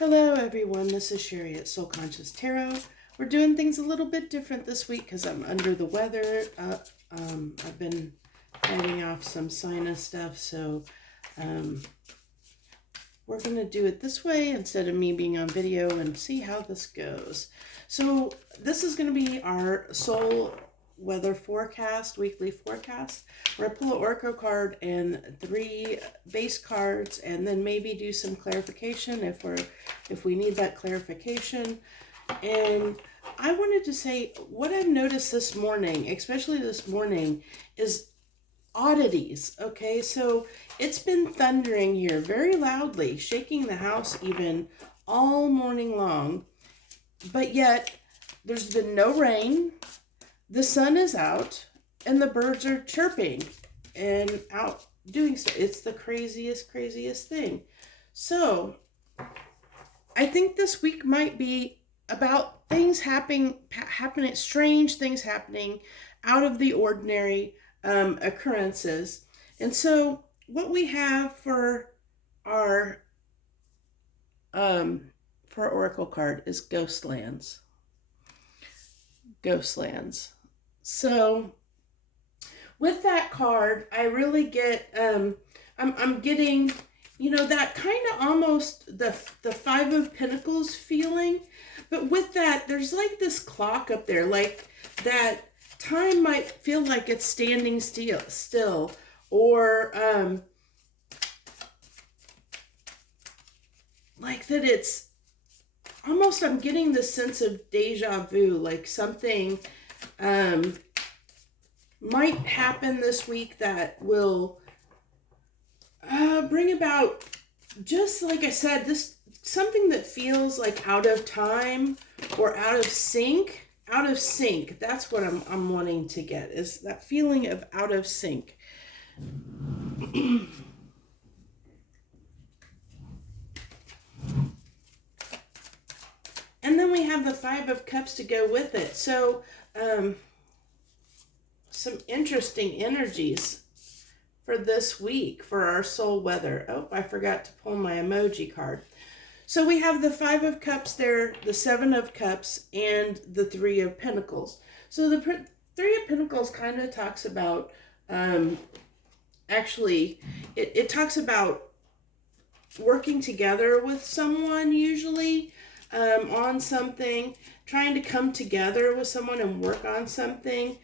Hello everyone, this is Sherry at Soul Conscious Tarot. We're doing things a little bit different this week because I'm under the weather. I've been fighting off some sinus stuff, so we're going to do it this way instead of me being on video and see how this goes. So this is going to be our soul weather forecast, weekly forecast, where I pull an oracle card and 3 base cards, and then maybe do some clarification if we need that clarification. And I wanted to say what I've noticed this morning, especially this morning, is oddities. Okay, so it's been thundering here very loudly, shaking the house even all morning long, but yet there's been no rain. The sun is out and the birds are chirping and out doing stuff. It's the craziest thing. So I think this week might be about things happening, strange things happening, out of the ordinary occurrences. And so what we have for our oracle card is Ghostlands. So with that card, I really get, I'm getting, that kind of almost the 5 of Pentacles feeling. But with that, there's like this clock up there, like that time might feel like it's standing still, or like that it's almost, I'm getting this sense of deja vu, like something might happen this week that will bring about, just like I said, this something that feels like out of time or out of sync. That's what I'm wanting to get, is that feeling of out of sync. And then we have the 5 of Cups to go with it. So some interesting energies for this week for our soul weather. Oh, I forgot to pull my emoji card. So we have the 5 of Cups there, the 7 of Cups, and the 3 of Pentacles. So the 3 of Pentacles kind of talks about, actually, it talks about working together with someone, usually, on something, trying to come together with someone and work on something.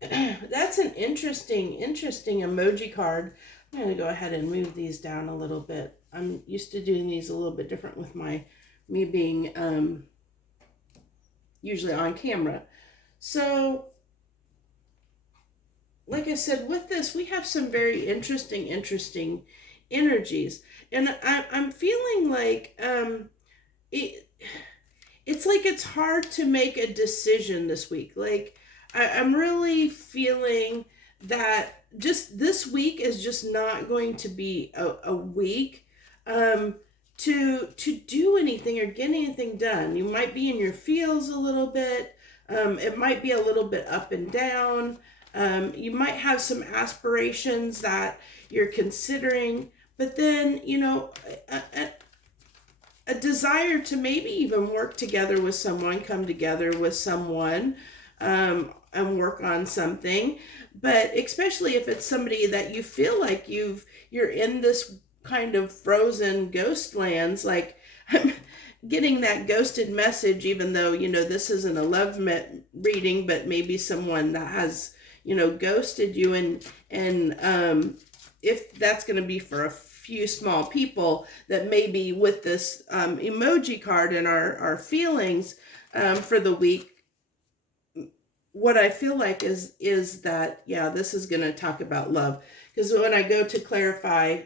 That's an interesting emoji card. I'm going to go ahead and move these down a little bit. I'm used to doing these a little bit different with me being usually on camera. So, like I said, with this, we have some very interesting energies. And I'm feeling like it's like it's hard to make a decision this week. Like, I'm really feeling that just this week is just not going to be a week to do anything or get anything done. You might be in your feels a little bit. It might be a little bit up and down. You might have some aspirations that you're considering, but then, a desire to maybe even work together with someone, come together with someone, and work on something. But especially if it's somebody that you feel like you're in this kind of frozen ghost lands, like I'm getting that ghosted message, even though, this isn't a love reading, but maybe someone that has, ghosted you. And if that's going to be for a few small people, that maybe with this emoji card and our feelings for the week, what I feel like is that, yeah, this is going to talk about love. Because when I go to clarify,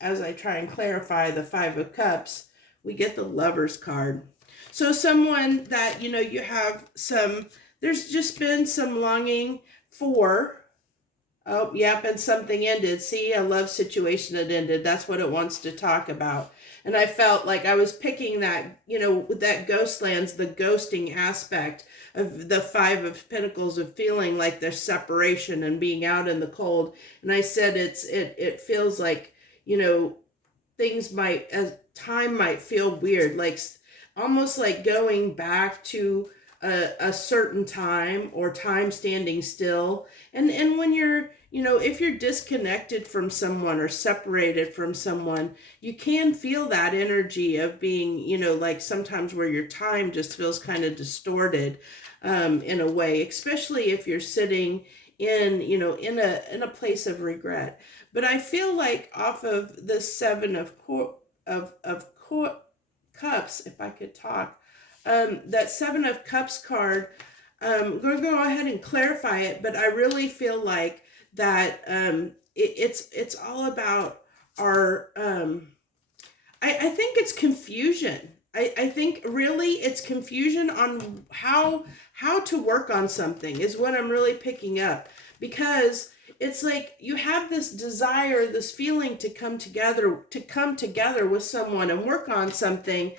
as I try and clarify the 5 of Cups, we get the Lover's card. So someone that, you have there's just been some longing for, oh, yep, and something ended. See, a love situation had ended. That's what it wants to talk about. And I felt like I was picking that, with that Ghostlands, the ghosting aspect of the 5 of Pentacles, of feeling like there's separation and being out in the cold. And I said it feels like, time might feel weird, like almost like going back to a certain time, or time standing still. And when you're, if you're disconnected from someone or separated from someone, you can feel that energy of being, like sometimes where your time just feels kind of distorted, in a way, especially if you're sitting in, in a place of regret. But I feel like off of the seven of cups, if I could talk, that seven of cups card, I'm going to go ahead and clarify it, but I really feel like that, it's all about our, I think it's confusion. I think really it's confusion on how to work on something is what I'm really picking up, because it's like you have this desire, this feeling to come together with someone and work on something,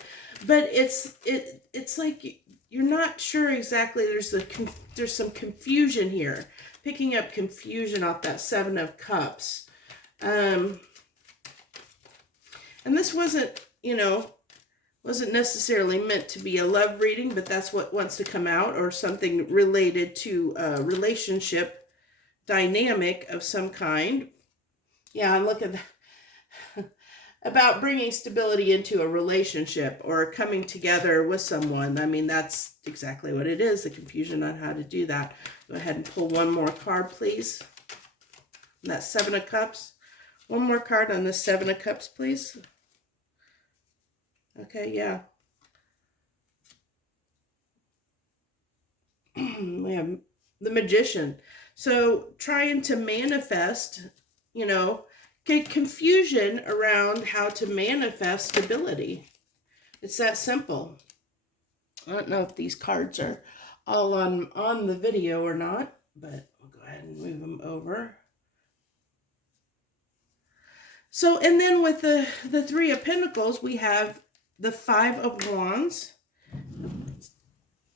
but it's like you're not sure exactly. There's some confusion here. Picking up confusion off that seven of cups. And this wasn't necessarily meant to be a love reading, but that's what wants to come out, or something related to a relationship dynamic of some kind. Yeah, look at that. About bringing stability into a relationship or coming together with someone. I mean, that's exactly what it is, the confusion on how to do that. Go ahead and pull one more card, please. That seven of cups. One more card on the seven of cups, please. Okay, yeah. We have the Magician. So trying to manifest, confusion around how to manifest stability. It's that simple. I don't know if these cards are all on the video or not, but we'll go ahead and move them over. So, and then with the Three of Pentacles, we have the Five of Wands.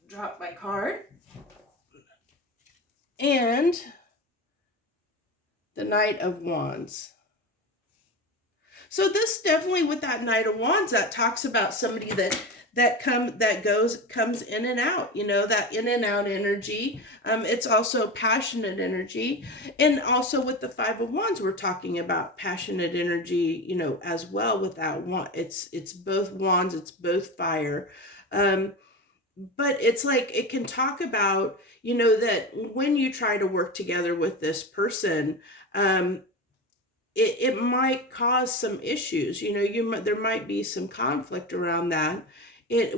Drop my card. And the Knight of Wands. So this definitely, with that Knight of Wands, that talks about somebody that comes in and out, that in and out energy. It's also passionate energy. And also with the Five of Wands, we're talking about passionate energy, as well. With that wand, it's both wands, it's both fire. But it's like, it can talk about, that when you try to work together with this person, it might cause some issues. There might be some conflict around that.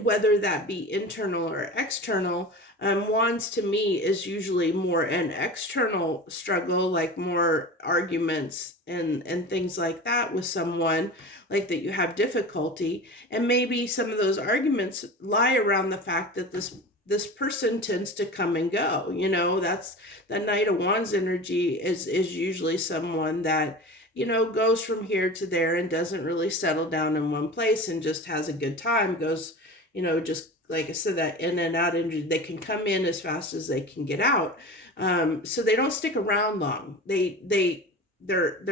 Whether that be internal or external. Wands to me is usually more an external struggle, like more arguments and things like that with someone, like that you have difficulty. And maybe some of those arguments lie around the fact that this person tends to come and go. That's the Knight of Wands energy is usually someone that, goes from here to there and doesn't really settle down in one place and just has a good time, goes, just like I said, that in and out energy. They can come in as fast as they can get out. So they don't stick around long. They're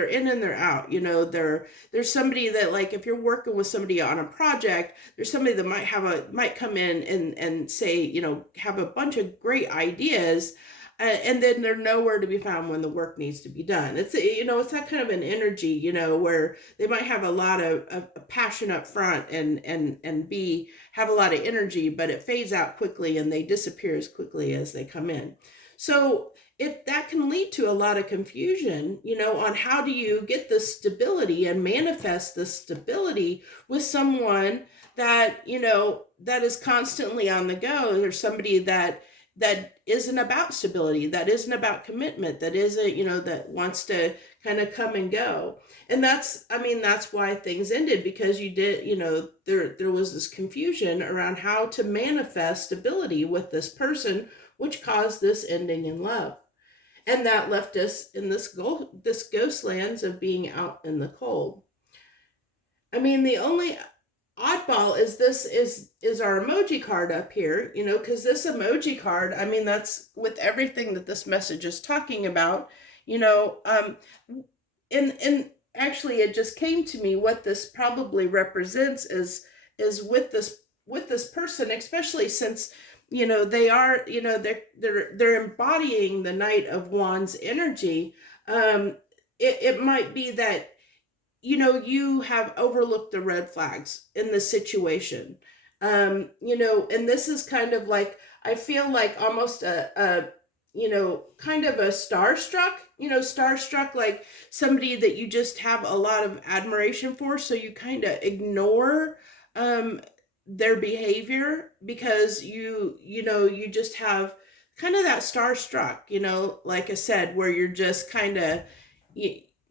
in and they're out. There's somebody that, like, if you're working with somebody on a project, there's somebody that might come in and say, have a bunch of great ideas, and then they're nowhere to be found when the work needs to be done. It's it's that kind of an energy, where they might have a lot of passion up front and have a lot of energy, but it fades out quickly and they disappear as quickly as they come in. So that can lead to a lot of confusion, on how do you get the stability and manifest the stability with someone that, that is constantly on the go. There's somebody that isn't about stability, that isn't about commitment, that isn't, that wants to kind of come and go. And that's why things ended, because there was this confusion around how to manifest stability with this person, which caused this ending in love. And that left us in this ghost lands of being out in the cold. The only oddball is our emoji card up here, because this emoji card, that's with everything that this message is talking about, and actually, it just came to me what this probably represents is with this person, especially since they are, they're embodying the Knight of Wands energy. It might be that you have overlooked the red flags in this situation. And this is kind of like, I feel like almost kind of a starstruck, like somebody that you just have a lot of admiration for. So you kind of ignore um, their behavior because you just have kind of that starstruck, like I said, where you're just kind of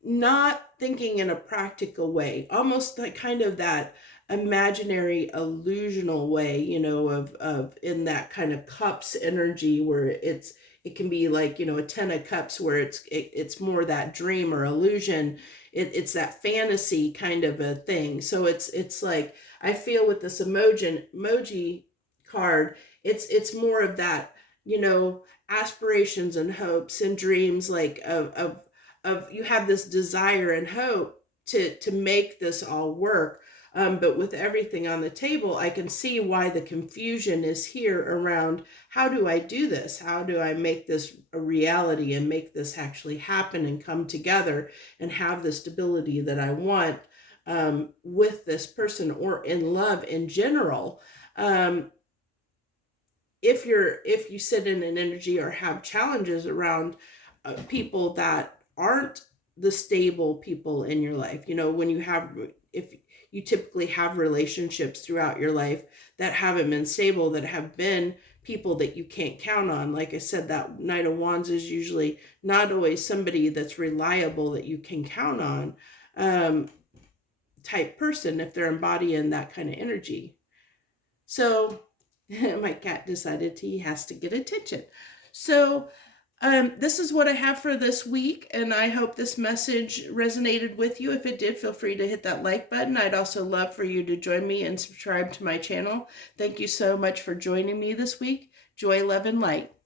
not thinking in a practical way, almost like kind of that imaginary illusional way, of in that kind of cups energy where it can be like, a 10 of cups where it's more that dream or illusion. It's that fantasy kind of a thing. So it's like, I feel with this emoji card, it's more of that, aspirations and hopes and dreams, like of you have this desire and hope to make this all work. But with everything on the table, I can see why the confusion is here around, how do I do this? How do I make this a reality and make this actually happen and come together and have the stability that I want with this person or in love in general? If you sit in an energy or have challenges around people that aren't the stable people in your life, when if you typically have relationships throughout your life that haven't been stable, that have been people that you can't count on. Like I said, that Knight of Wands is usually not always somebody that's reliable that you can count on, type person, if they're embodying that kind of energy. So my cat decided he has to get attention. So this is what I have for this week, and I hope this message resonated with you. If it did, feel free to hit that like button. I'd also love for you to join me and subscribe to my channel. Thank you so much for joining me this week. Joy, love, and light.